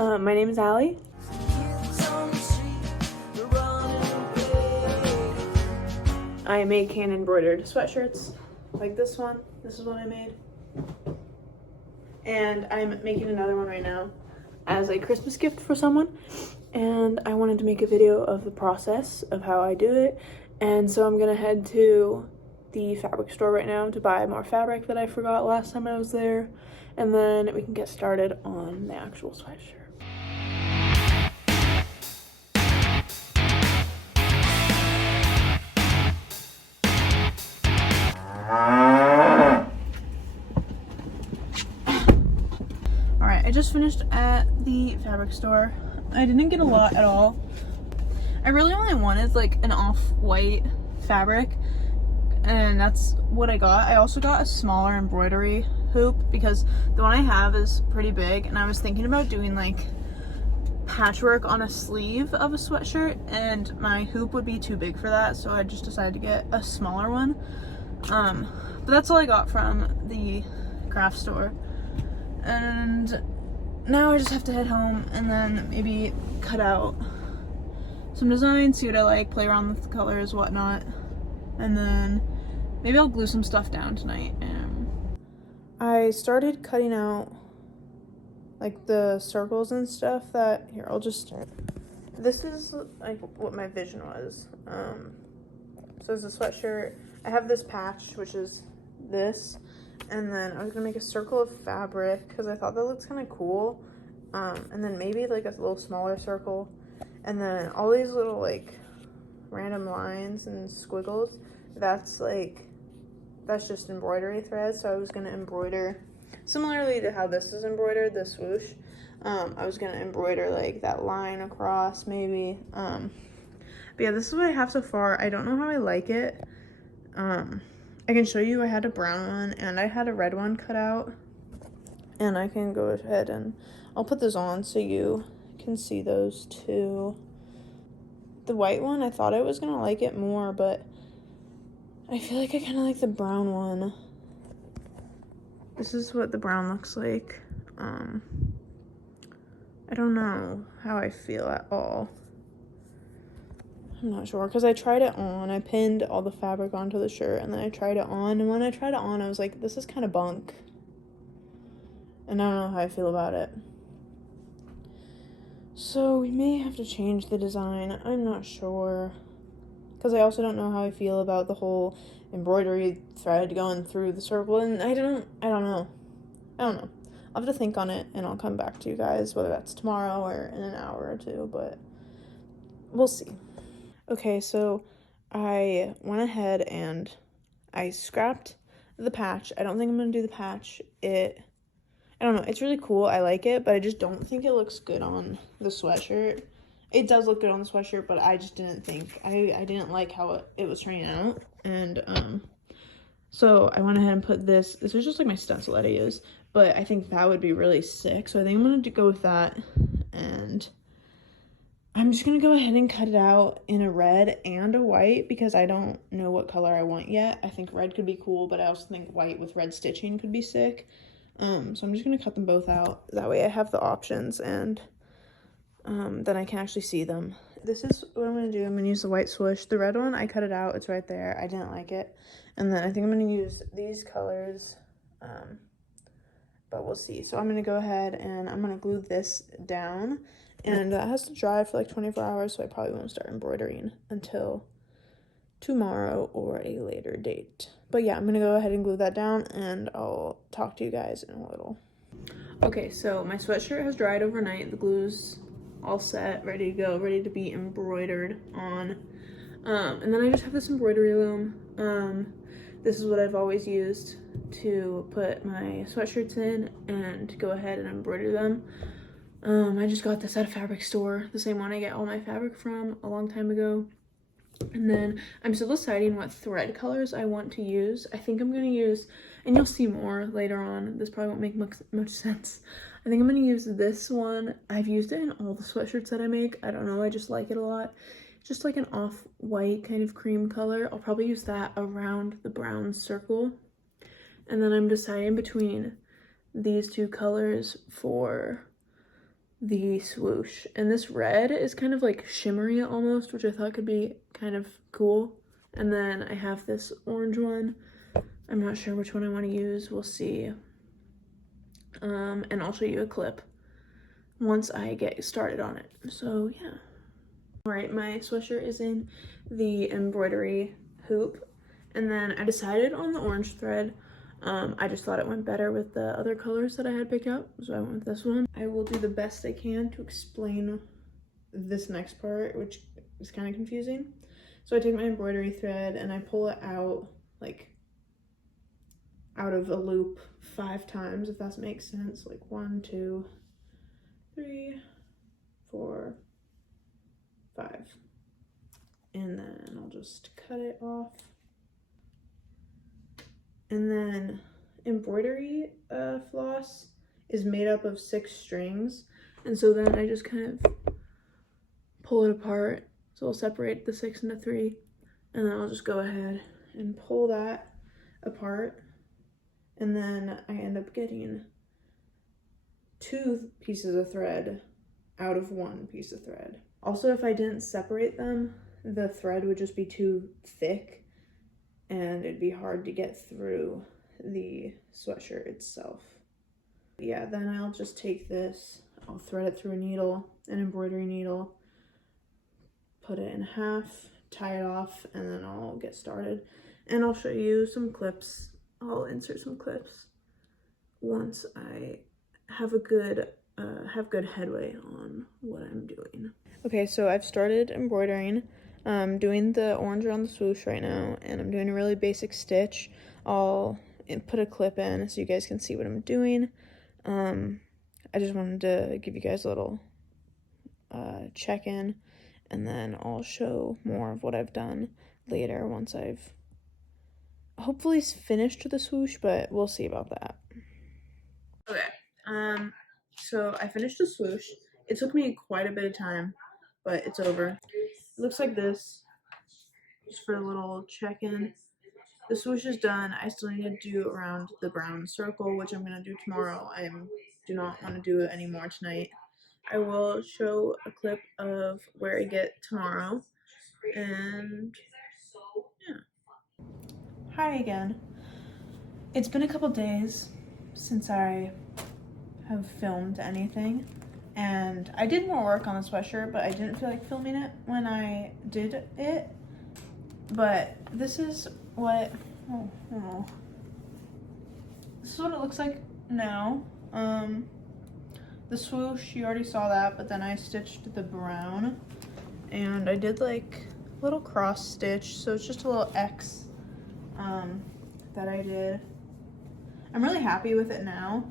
My name is Allie. I make hand embroidered sweatshirts like this one. This is what I made. And I'm making another one right now as a Christmas gift for someone. And I wanted to make a video of the process of how I do it. And so I'm gonna head to the fabric store right now to buy more fabric that I forgot last time I was there. And then we can get started on the actual sweatshirt. Alright, I just finished at the fabric store. I didn't get a lot at all. I really only wanted like an off-white fabric, and that's what I got. I also got a smaller embroidery hoop because the one I have is pretty big, and I was thinking about doing like patchwork on a sleeve of a sweatshirt, and my hoop would be too big for that, so I just decided to get a smaller one. But that's all I got from the craft store. And now I just have to head home and then maybe cut out some designs, see what I like, play around with the colors, whatnot, and then maybe I'll glue some stuff down tonight. And I started cutting out like the circles and stuff that, here, I'll just, this is like what my vision was. So it's a sweatshirt. I have this patch, which is this. And then I was gonna make a circle of fabric because I thought that looks kind of cool. And then maybe like a little smaller circle. And then all these little like random lines and squiggles, that's just embroidery thread. So I was gonna embroider, similarly to how this is embroidered, this swoosh. I was gonna embroider like that line across maybe. But yeah, this is what I have so far. I don't know how I like it. I can show you, I had a brown one and I had a red one cut out, and I can go ahead and I'll put those on so you can see those too. The white one, I thought I was gonna like it more, but I feel like I kind of like the brown one. This is what the brown looks like. I don't know how I feel at all. I'm not sure, because I tried it on. I pinned all the fabric onto the shirt, and then I tried it on. And when I tried it on, I was like, this is kind of bunk. And I don't know how I feel about it. So we may have to change the design. I'm not sure. Because I also don't know how I feel about the whole embroidery thread going through the circle. And I don't know. I'll have to think on it, and I'll come back to you guys, whether that's tomorrow or in an hour or two. But we'll see. Okay, so I went ahead and I scrapped the patch. I don't think I'm going to do the patch. I don't know, it's really cool. I like it, but I just don't think it looks good on the sweatshirt. It does look good on the sweatshirt, but I just didn't think, I didn't like how it was turning out. And so I went ahead and put this was just like my stencil that I use, but I think that would be really sick. So I think I'm going to go with that, and I'm just going to go ahead and cut it out in a red and a white because I don't know what color I want yet. I think red could be cool, but I also think white with red stitching could be sick. So I'm just going to cut them both out. That way I have the options, and then I can actually see them. This is what I'm going to do. I'm going to use the white swoosh. The red one, I cut it out. It's right there. I didn't like it. And then I think I'm going to use these colors, but we'll see. So I'm going to go ahead and I'm going to glue this down. And that has to dry for like 24 hours, so I probably won't start embroidering until tomorrow or a later date. But yeah, I'm going to go ahead and glue that down, and I'll talk to you guys in a little. Okay, so my sweatshirt has dried overnight. The glue's all set, ready to go, ready to be embroidered on. And then I just have this embroidery loom. This is what I've always used to put my sweatshirts in and go ahead and embroider them. I just got this at a fabric store, the same one I get all my fabric from a long time ago. And then I'm still deciding what thread colors I want to use. I think I'm going to use, and you'll see more later on, this probably won't make much sense. I think I'm going to use this one. I've used it in all the sweatshirts that I make. I don't know, I just like it a lot. Just like an off-white kind of cream color. I'll probably use that around the brown circle. And then I'm deciding between these two colors for the swoosh. And this red is kind of like shimmery almost, which I thought could be kind of cool. And then I have this orange one. I'm not sure which one I want to use. We'll see. And I'll show you a clip once I get started on it. So yeah. All right, my sweatshirt is in the embroidery hoop. And then I decided on the orange thread. I just thought it went better with the other colors that I had picked up, so I went with this one. I will do the best I can to explain this next part, which is kind of confusing. So I take my embroidery thread and I pull it out, like, out of a loop 5 times, if that makes sense. Like 1, 2, 3, 4, 5. And then I'll just cut it off. And then embroidery floss is made up of 6 strings. And so then I just kind of pull it apart. So I'll separate the 6 into 3. And then I'll just go ahead and pull that apart. And then I end up getting 2 pieces of thread out of 1 piece of thread. Also, if I didn't separate them, the thread would just be too thick and it'd be hard to get through the sweatshirt itself. Yeah, then I'll just take this, I'll thread it through a needle, an embroidery needle, put it in half, tie it off, and then I'll get started. And I'll show you some clips. I'll insert some clips once I have a good headway on what I'm doing. Okay, so I've started embroidering. I'm doing the orange around the swoosh right now, and I'm doing a really basic stitch. I'll put a clip in so you guys can see what I'm doing. I just wanted to give you guys a little check-in, and then I'll show more of what I've done later once I've hopefully finished the swoosh, but we'll see about that. Okay, so I finished the swoosh. It took me quite a bit of time, but it's over. It looks like this, just for a little check-in. The swoosh is done. I still need to do around the brown circle, which I'm going to do tomorrow. I do not want to do it anymore tonight. I will show a clip of where I get tomorrow, and yeah. Hi again. It's been a couple days since I have filmed anything. And I did more work on the sweatshirt, but I didn't feel like filming it when I did it. But this is what, this is what it looks like now. The swoosh, you already saw that, but then I stitched the brown. And I did like a little cross stitch, so it's just a little X that I did. I'm really happy with it now.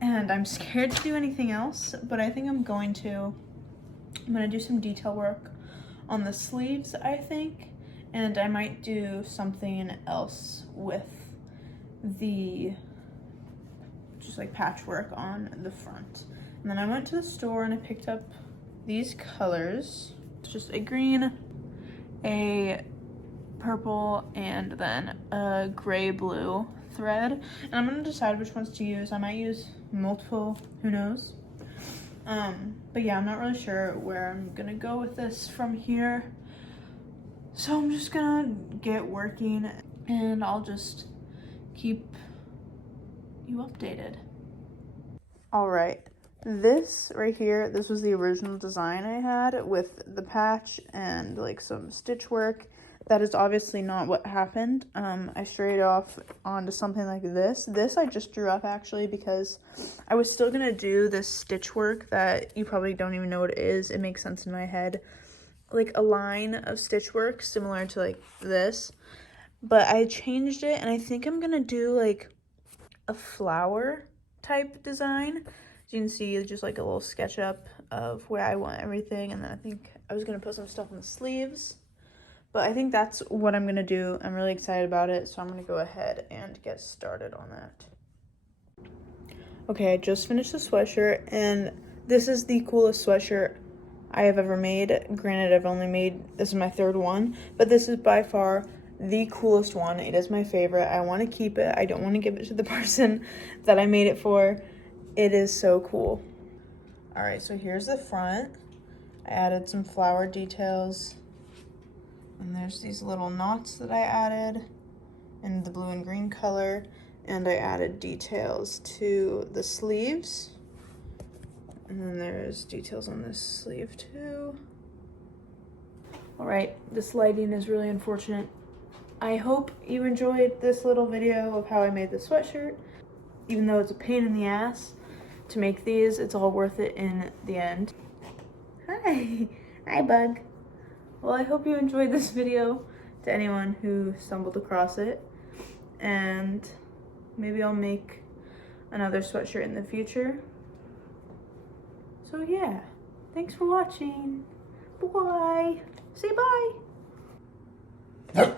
And I'm scared to do anything else, but I think I'm going to do some detail work on the sleeves, I think, and I might do something else with the just like patchwork on the front. And then I went to the store and I picked up these colors. It's just a green, a purple, and then a gray blue thread. And I'm gonna decide which ones to use. I might use multiple, who knows. But yeah, I'm not really sure where I'm gonna go with this from here. So I'm just gonna get working and I'll just keep you updated. All right, this right here, this was the original design I had with the patch and like some stitch work. That is obviously not what happened. I strayed off onto something like this. This I just drew up actually because I was still gonna do this stitch work that you probably don't even know what it is. It makes sense in my head. Like a line of stitch work similar to like this. But I changed it and I think I'm gonna do like a flower type design. As you can see, just like a little sketch up of where I want everything. And then I think I was gonna put some stuff on the sleeves. But I think that's what I'm gonna do. I'm really excited about it, so I'm gonna go ahead and get started on that. Okay, I just finished the sweatshirt, and this is the coolest sweatshirt I have ever made. Granted, I've only made, this is my 3rd one, but this is by far the coolest one. It is my favorite. I wanna keep it. I don't wanna give it to the person that I made it for. It is so cool. All right, so here's the front. I added some flower details. And there's these little knots that I added in the blue and green color. And I added details to the sleeves. And then there's details on this sleeve too. All right, this lighting is really unfortunate. I hope you enjoyed this little video of how I made the sweatshirt. Even though it's a pain in the ass to make these, it's all worth it in the end. Hi, hi bug. Well, I hope you enjoyed this video, to anyone who stumbled across it. And maybe I'll make another sweatshirt in the future. So yeah, thanks for watching. Bye. Say bye.